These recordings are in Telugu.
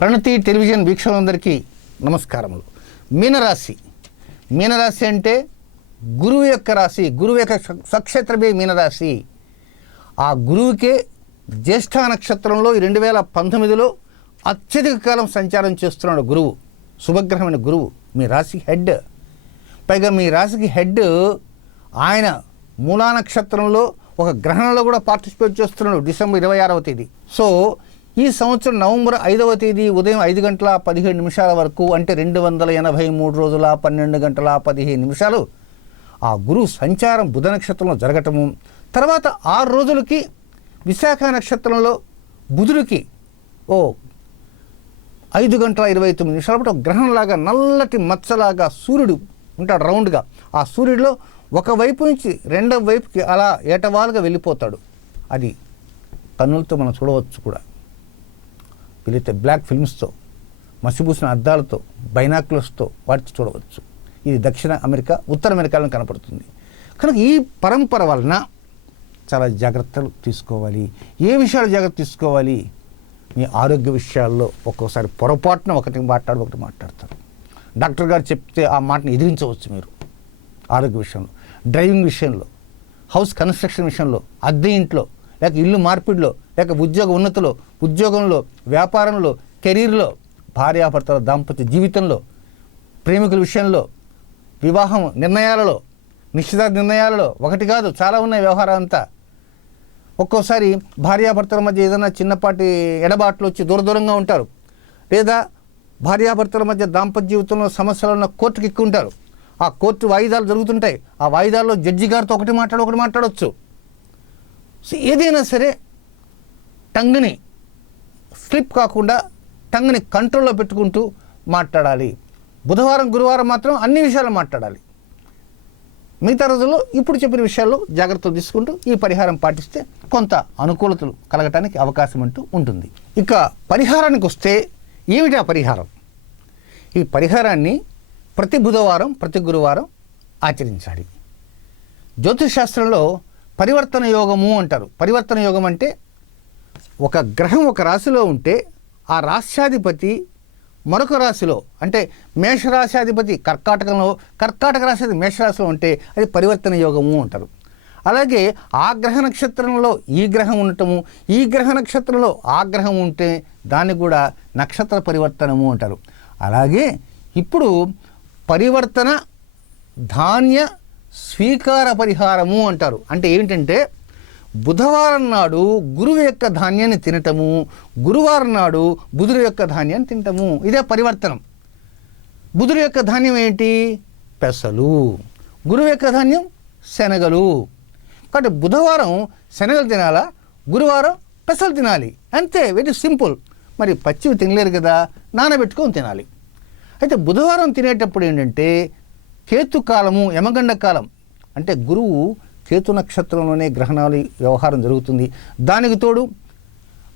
ప్రణతి టెలివిజన్ వీక్షకులందరికీ నమస్కారములు. మీనరాశి. మీనరాశి అంటే గురువు యొక్క రాశి గురువు యొక్క సక్షేత్రమే మీనరాశి. ఆ గురువుకే జ్యేష్ఠ నక్షత్రంలో ఈ రెండు వేల పంతొమ్మిదిలో అత్యధిక కాలం సంచారం చేస్తున్నాడు గురువు. శుభగ్రహమైన గురువు మీ రాశి హెడ్. పైగా మీ రాశికి హెడ్ ఆయన మూలా నక్షత్రంలో ఒక గ్రహణంలో కూడా పార్టిసిపేట్ చేస్తున్నాడు డిసెంబర్ ఇరవై ఆరవ తేదీ. సో ఈ సంవత్సరం నవంబర్ ఐదవ తేదీ ఉదయం ఐదు గంటల పదిహేడు నిమిషాల వరకు అంటే రెండు వందల ఎనభై మూడు రోజుల పన్నెండు గంటల పదిహేను నిమిషాలు. ఆ గురువు సంచారం బుధ నక్షత్రంలో జరగటము తర్వాత ఆరు రోజులకి విశాఖ నక్షత్రంలో బుధుడికి ఓ ఐదు గంటల ఇరవై తొమ్మిది నిమిషాల పాటు గ్రహంలాగా గ్రహణలాగా నల్లటి మచ్చలాగా సూర్యుడు ఉంటాడు రౌండ్గా. ఆ సూర్యుడిలో ఒకవైపు నుంచి రెండవ వైపుకి అలా ఏటవాలుగా వెళ్ళిపోతాడు. అది కన్నులతో మనం చూడవచ్చు కూడా. వీలైతే బ్లాక్ ఫిల్మ్స్తో మసిబూసిన అద్దాలతో బైనాక్యులర్స్తో వాటితో చూడవచ్చు. ఇది దక్షిణ అమెరికా ఉత్తర అమెరికాలో కనపడుతుంది. కనుక ఈ పరంపర వలన చాలా జాగ్రత్తలు తీసుకోవాలి. ఏ విషయాలు జాగ్రత్త తీసుకోవాలి? మీ ఆరోగ్య విషయాల్లో ఒక్కోసారి పొరపాటున ఒకటి మాట్లాడు ఒకటి మాట్లాడతారు. డాక్టర్ గారు చెప్తే ఆ మాటను ఎదిరించవచ్చు మీరు. ఆరోగ్య విషయంలో డ్రైవింగ్ విషయంలో హౌస్ కన్స్ట్రక్షన్ విషయంలో అద్దె ఇంట్లో లేక ఇల్లు మార్పిడిలో లేక ఉద్యోగ ఉన్నతిలో ఉద్యోగంలో వ్యాపారంలో కెరీర్లో భార్యాభర్తల దాంపత్య జీవితంలో ప్రేమికుల విషయంలో వివాహం నిర్ణయాలలో నిశ్చితార్థ నిర్ణయాలలో ఒకటి కాదు చాలా ఉన్నాయి వ్యవహారం అంతా ఒక్కోసారి భార్యాభర్తల మధ్య ఏదైనా చిన్నపాటి ఎడబాట్లు వచ్చి దూర దూరంగా ఉంటారు. లేదా భార్యాభర్తల మధ్య దాంపత్య జీవితంలో సమస్యలు ఉన్న కోర్టుకి ఎక్కువ ఉంటారు. ఆ కోర్టు వాయిదాలు జరుగుతుంటాయి. ఆ వాయిదాల్లో జడ్జి గారితో ఒకటి మాట్లాడు ఒకటి మాట్లాడవచ్చు సో ఏదైనా సరే టంగ్ని స్లిప్ కాకుండా టంగ్ని కంట్రోల్లో పెట్టుకుంటూ మాట్లాడాలి. బుధవారం గురువారం మాత్రం అన్ని విషయాలు మాట్లాడాలి. మిగతా రోజుల్లో ఇప్పుడు చెప్పిన విషయాల్లో జాగ్రత్తలు తీసుకుంటూ ఈ పరిహారం పాటిస్తే కొంత అనుకూలతలు కలగటానికి అవకాశం అంటూ ఉంటుంది. ఇక పరిహారానికి వస్తే ఏమిటి ఆ పరిహారం? ఈ పరిహారాన్ని ప్రతి బుధవారం ప్రతి గురువారం ఆచరించాలి. జ్యోతిష్ శాస్త్రంలో పరివర్తన యోగము అంటారు. పరివర్తన యోగం అంటే ఒక గ్రహం ఒక రాశిలో ఉంటే ఆ రాశ్యాధిపతి మరొక రాశిలో అంటే మేషరాశాధిపతి కర్కాటకంలో కర్కాటక రాశి మేషరాశిలో ఉంటే అది పరివర్తన యోగము అంటారు. అలాగే ఆ గ్రహ నక్షత్రంలో ఈ గ్రహం ఉండటము ఈ గ్రహ నక్షత్రంలో ఆ గ్రహం ఉంటే దాన్ని కూడా నక్షత్ర పరివర్తనము అంటారు. అలాగే ఇప్పుడు పరివర్తన ధాన్య స్వీకార పరిహారము అంటారు. అంటే ఏమిటంటే బుధవారం నాడు గురువు యొక్క ధాన్యాన్ని తినటము గురువారం నాడు బుధుడు యొక్క ధాన్యాన్ని తినటము ఇదే పరివర్తనం. బుధుడు యొక్క ధాన్యం ఏంటి? పెసలు. గురువు యొక్క ధాన్యం శనగలు. కాబట్టి బుధవారం శనగలు తినాలా? గురువారం పెసలు తినాలి. అంతే వెరీ సింపుల్. మరి పచ్చివి తినలేరు కదా నానబెట్టుకొని తినాలి. అయితే బుధవారం తినేటప్పుడు ఏంటంటే కేతుకాలము యమగండ కాలం. అంటే గురువు కేతు నక్షత్రంలోనే గ్రహణాలు వ్యవహారం జరుగుతుంది. దానికి తోడు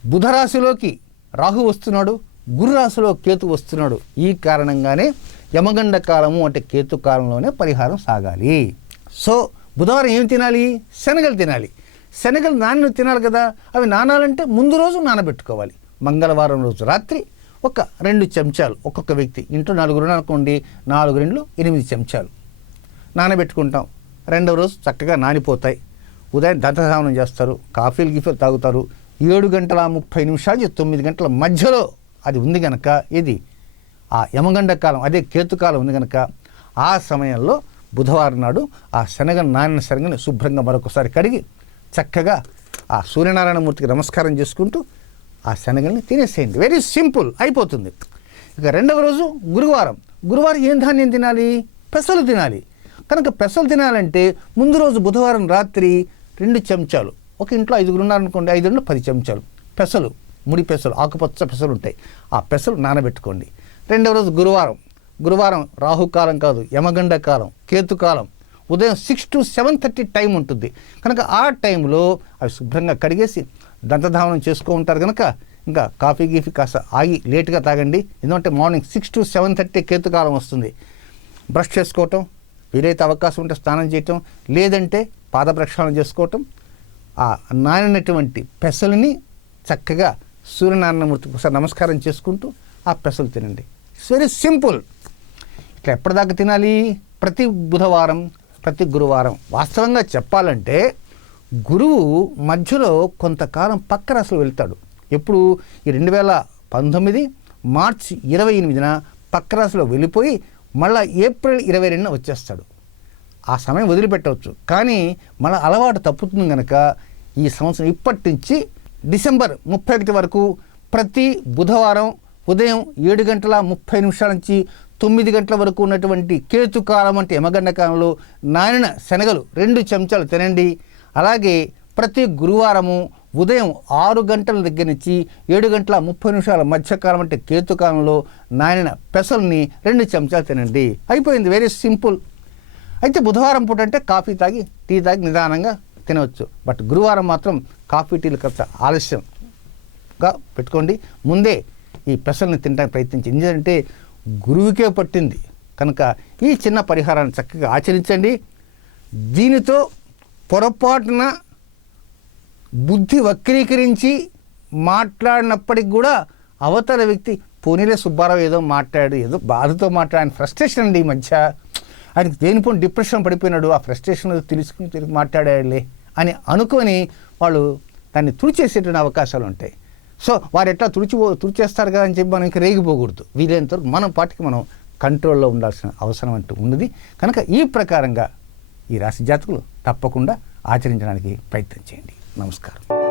బుధరాశిలోకి రాహు వస్తున్నాడు గురు రాశిలో కేతు వస్తున్నాడు. ఈ కారణంగానే యమగండ కాలము అంటే కేతు కాలంలోనే పరిహారం సాగాలి. సో బుధవారం ఏం తినాలి? శనగలు తినాలి. శనగలు నాన్న తినాలి కదా. అవి నానాలంటే ముందు రోజు నానబెట్టుకోవాలి. మంగళవారం రోజు రాత్రి ఒక రెండు చెంచాలు ఒక్కొక్క వ్యక్తి. ఇంట్లో నలుగురు అనుకోండి నాలుగు రెండు ఎనిమిది చెంచాలు. నానబెట్టుకుంటాం. రెండవ రోజు చక్కగా నానిపోతాయి. ఉదయం దంతధావనం చేస్తారు కాఫీలు గిఫీలు తాగుతారు. ఏడు గంటల ముప్పై నిమిషాలు తొమ్మిది గంటల మధ్యలో అది ఉంది కనుక ఇది ఆ యమగండ కాలం అదే కేతుకాలం ఉంది కనుక ఆ సమయంలో బుధవారం నాడు ఆ శనగ నానిన శనగని శుభ్రంగా మరొకసారి కడిగి చక్కగా ఆ సూర్యనారాయణమూర్తికి నమస్కారం చేసుకుంటూ ఆ శనగల్ని తినేసేయండి. వెరీ సింపుల్ అయిపోతుంది. ఇక రెండవ రోజు గురువారం. గురువారం ఏం ధాన్యం తినాలి? పెసలు తినాలి. కనుక పెసలు తినాలంటే ముందు రోజు బుధవారం రాత్రి రెండు చెంచాలు. ఒక ఇంట్లో ఐదుగురు ఉన్నారనుకోండి రెండు పది చెంచాలు. పెసలు ముడి పెసలు ఆకుపచ్చ పెసలు ఉంటాయి. ఆ పెసలు నానబెట్టుకోండి. రెండవ రోజు గురువారం. గురువారం రాహుకాలం కాదు యమగండ కాలం కేతుకాలం ఉదయం six to seven thirty time ఉంటుంది. కనుక ఆ టైంలో అవి శుభ్రంగా కడిగేసి దంతధావనం చేసుకో ఉంటారు కనుక ఇంకా కాఫీ గీఫీ కాస్త ఆగి లేట్గా తాగండి. ఎందుకంటే morning six to seven thirty కేతుకాలం వస్తుంది. బ్రష్ చేసుకోవటం వీలైతే అవకాశం ఉంటే స్నానం చేయటం లేదంటే పాద ప్రక్షాళన చేసుకోవటం ఆ నానినటువంటి పెసలని చక్కగా సూర్యనారాయణమూర్తికి ఒకసారి నమస్కారం చేసుకుంటూ ఆ పెసలు తినండి. ఇట్స్ వెరీ సింపుల్ ఇట్లా ఎప్పటిదాకా తినాలి? ప్రతి బుధవారం ప్రతి గురువారం. వాస్తవంగా చెప్పాలంటే గురువు మధ్యలో కొంతకాలం పక్క రాశిలో వెళ్తాడు. ఎప్పుడు? ఈ రెండు వేల పంతొమ్మిది మార్చి ఇరవై ఎనిమిదిన పక్క రాశిలో వెళ్ళిపోయి మళ్ళీ ఏప్రిల్ ఇరవై రెండున వచ్చేస్తాడు. ఆ సమయం వదిలిపెట్టవచ్చు. కానీ మన అలవాటు తప్పుతుంది కనుక ఈ సంవత్సరం ఇప్పటి నుంచి డిసెంబర్ ముప్పై ఒకటి వరకు ప్రతి బుధవారం ఉదయం ఏడు గంటల ముప్పై నిమిషాల నుంచి తొమ్మిది గంటల వరకు ఉన్నటువంటి కేతుకాలం అంటే యమగండ కాలంలో నానిన శనగలు రెండు చెంచాలు తినండి. అలాగే ప్రతి గురువారము ఉదయం ఆరు గంటల దగ్గర నుంచి ఏడు గంటల ముప్పై నిమిషాల మధ్యకాలం అంటే కేతుకాలంలో నానిన పెసల్ని రెండు చెంచాలు తినండి. అయిపోయింది. వెరీ సింపుల్ అయితే బుధవారం పూట అంటే కాఫీ తాగి టీ తాగి నిదానంగా తినవచ్చు. బట్ గురువారం మాత్రం కాఫీ టీలు కాస్త ఆలస్యంగా పెట్టుకోండి. ముందే ఈ పెసల్ని తినడానికి ప్రయత్నించి. ఎందుకంటే గురువుకే పట్టింది. కనుక ఈ చిన్న పరిహారాన్ని చక్కగా ఆచరించండి. దీనితో పొరపాటున బుద్ధి వక్రీకరించి మాట్లాడినప్పటికి కూడా అవతల వ్యక్తి పోనీలే సుబ్బారావు ఏదో మాట్లాడు ఏదో బాధతో మాట్లాడిన ఫ్రస్ట్రేషన్ అండి ఈ మధ్య. ఆయనకి దేనిపోని డిప్రెషన్ పడిపోయినాడు ఆ ఫ్రస్ట్రేషన్ తెలుసుకుని తిరిగి మాట్లాడాడులే అని అనుకొని వాళ్ళు దాన్ని తుడిచేసేటువంటి అవకాశాలు ఉంటాయి. సో వారు ఎట్లా తుడిచిపో తుడిచేస్తారు కదా అని చెప్పి మనం ఇంకా రేగిపోకూడదు. వీలైనంతవరకు మనం పాటికి మనం కంట్రోల్లో ఉండాల్సిన అవసరం అంటూ ఉన్నది. కనుక ఈ ప్రకారంగా ఈ రాశి జాతకులు తప్పకుండా ఆచరించడానికి ప్రయత్నం చేయండి. నమస్కారం.